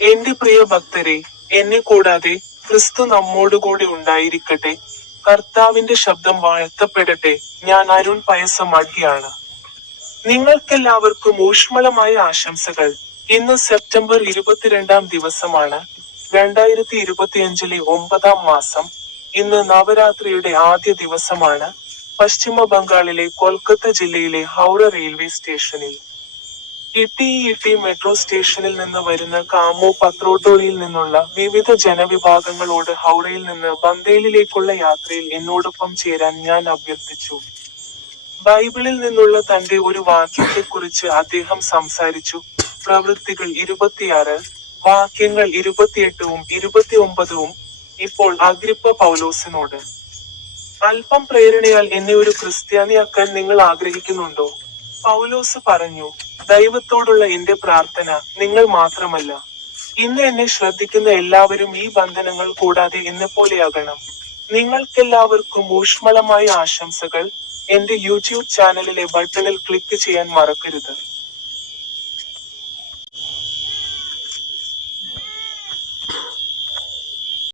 എന്റെ പ്രിയ ഭക്തരെ, എന്നെ കൂടാതെ ക്രിസ്തു നമ്മോടുകൂടി ഉണ്ടായിരിക്കട്ടെ. കർത്താവിന്റെ ശബ്ദം വാഴ്ത്തപ്പെടട്ടെ. ഞാൻ അരുൺ പയസമഠ്യാണ്. നിങ്ങൾക്കെല്ലാവർക്കും ഊഷ്മളമായ ആശംസകൾ. ഇന്ന് സെപ്റ്റംബർ 22 ദിവസമാണ്. 2025 9 മാസം. ഇന്ന് നവരാത്രിയുടെ ആദ്യ ദിവസമാണ്. പശ്ചിമ ബംഗാളിലെ കൊൽക്കത്ത ജില്ലയിലെ ഹൗറ റെയിൽവേ സ്റ്റേഷനിൽ ഇട്ടി മെട്രോ സ്റ്റേഷനിൽ നിന്ന് വരുന്ന കാമോ പത്രോട്ടോളിയിൽ നിന്നുള്ള വിവിധ ജനവിഭാഗങ്ങളോട് ഹൗറയിൽ നിന്ന് ബന്തേലിലേക്കുള്ള യാത്രയിൽ എന്നോടൊപ്പം ചേരാൻ ഞാൻ അഭ്യർത്ഥിച്ചു. ബൈബിളിൽ നിന്നുള്ള തന്റെ ഒരു വാക്യത്തെക്കുറിച്ച് അദ്ദേഹം സംസാരിച്ചു. പ്രവൃത്തികൾ 26, വാക്യങ്ങൾ 28ഉം 29ഉം. ഇപ്പോൾ അഗ്രിപ്പ പൗലോസിനോട്, അല്പം പ്രേരണയാൽ എന്നെ ഒരു ക്രിസ്ത്യാനിയാക്കാൻ നിങ്ങൾ ആഗ്രഹിക്കുന്നുണ്ടോ? പൗലോസ് പറഞ്ഞു, ദൈവത്തോടുള്ള എന്റെ പ്രാർത്ഥന നിങ്ങൾ മാത്രമല്ല, ഇന്ന് എന്നെ ശ്രദ്ധിക്കുന്ന എല്ലാവരും ഈ ബന്ധനങ്ങൾ കൂടാതെ എന്നെപ്പോലെയാകണം. നിങ്ങൾക്കെല്ലാവർക്കും ഊഷ്മളമായ ആശംസകൾ. എന്റെ യൂട്യൂബ് ചാനലിലെ ബട്ടണിൽ ക്ലിക്ക് ചെയ്യാൻ മറക്കരുത്.